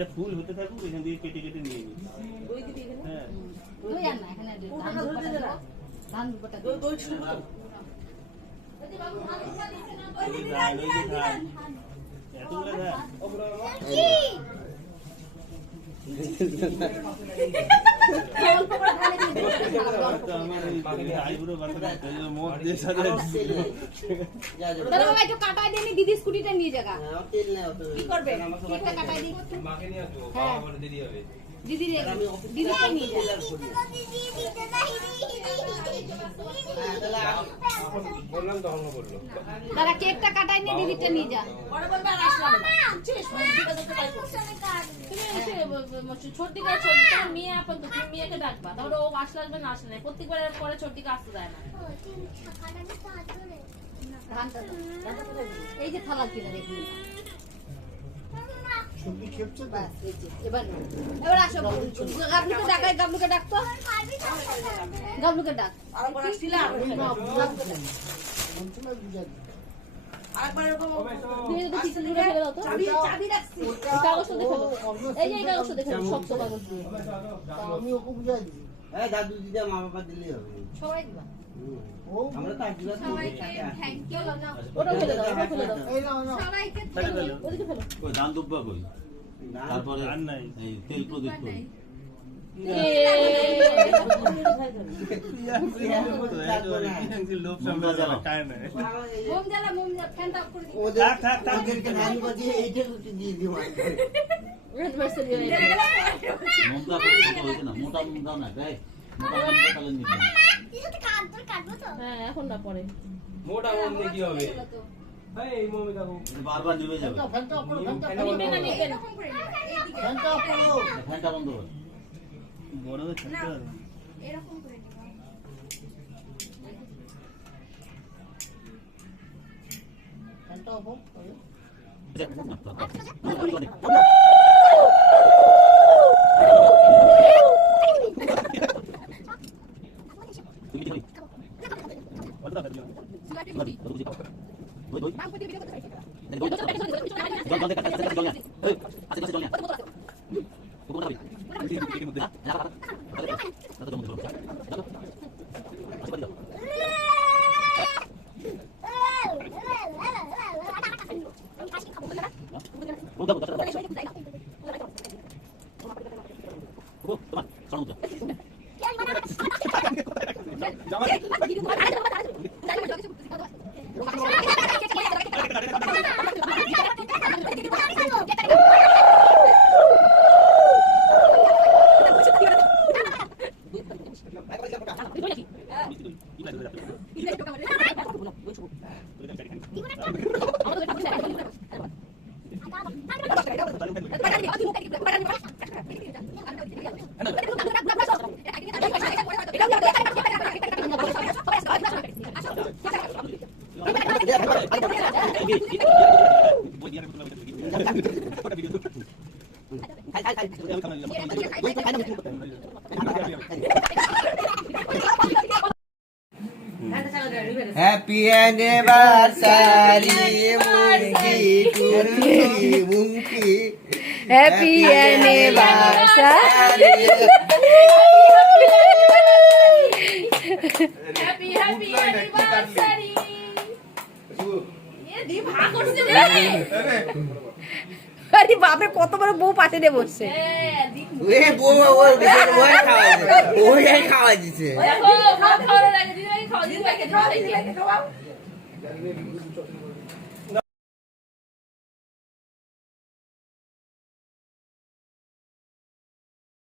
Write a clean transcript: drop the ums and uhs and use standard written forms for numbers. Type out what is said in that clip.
এটা ফুল হতে থাকুক, এখান থেকে কেটে কেটে নিয়ে নিই। দই দিবি এখানে? হ্যাঁ দই আর না, এখানে ধান দুপাটা দই ছিল তো? এতগুলো ধান দিদি স্কুটিটা নিয়ে যাগা কি করবে দিদি দিদি নিয়ে দাদা কেকটা কাটাই নিয়ে দিদিটা নিয়ে যা মেয়েকে ডাকবা তাহলে ও আসলে আসবে না আসলে না প্রত্যেকবার পরে ছোটদিকে আসতে যায় না এই যে থালা কিনা দেখুন এবার আসো গাবলুকে ডাকাই গাবলুকে ডাকতো গাবলুকে ডাক আরেকবার আসছিল আরেকবার এরকম তুমি যদি পিছন দিকে ফেলে দাও তো চাবি রাখছি কাগজটা দেখো এই যে এই কাগজটা দেখো শক্ত কাগজ দিয়ে আমি ওকে বুঝাই দিই এই দাদু দিদা মা বাবা দিলেই হবে সবাই দিবা আমরা তো আজকে সবাইকে থ্যাংক ইউ ওটা ফেলে দাও ওটা ফেলে দাও এই নাও নাও সবাইকে ওদিকে ফেলো ওই ধান দুব্বা কই তারপরে ধান নাই। এই তেল প্রদীপ কই লোভ সম্পর্কে খায় না। মোম জ্বালা ফ্যানটা অফ করে দিই ওদের ওদেরকে ধান বাজিয়ে এইটা রুটি দিয়ে দিও অ্যানিভার্সারি হয়ে মোমটা করতে হইছে না মোটা মোম দাও না ভাই মোটা মোম তাহলে নিবে হ্যাঁ এখন না পরে মোটা মোম দিয়ে কি হবে এই মোমে দাও বারবার নিবে যাবে ফ্যানটা অফ করো ফ্যানটা নিবে না নিবে না ফ্যানটা অফ করো ফ্যানটা বন্ধ কর বড় হয়ে থাকতে হবে। এরকম করে নিবা ফ্যানটা অফ করো হ্যাপি অ্যানিভার্সারি মুঙ্কি happy anniversary happy happy anniversary এ দি ভাগ করছে রে আরে বাপরে কত বড় বউ পাশে দিয়ে বসছে ওই বউ ওই খাওয়া দিছে দেখো খাওয়া লাগে দিদি ভাই খাওয়া দিদি ভাইকে খাওয়া